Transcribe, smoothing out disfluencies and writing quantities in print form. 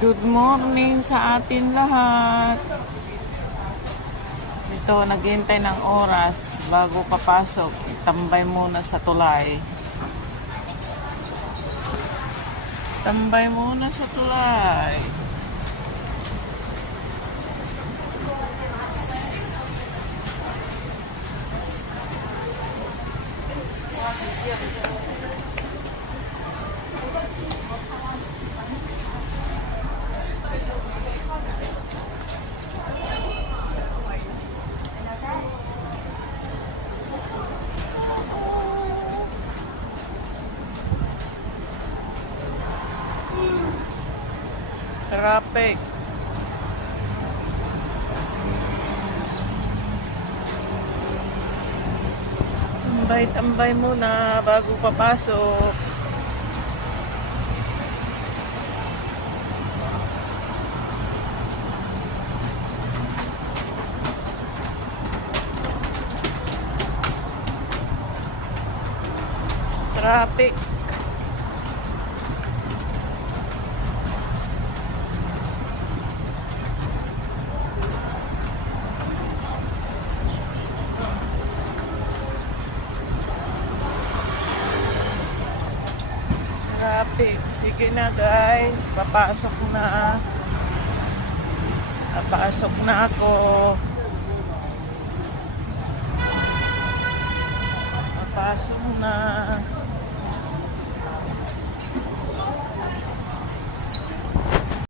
Good morning sa atin lahat. Ito, naghihintay ng oras bago papasok. Tambay muna sa tulay. Tambay muna sa tulay. Traffic. Tambay-tambay muna bago papasok. Traffic. Traffic. Sige na guys, papasok na. Papasok na ako. Papasok na.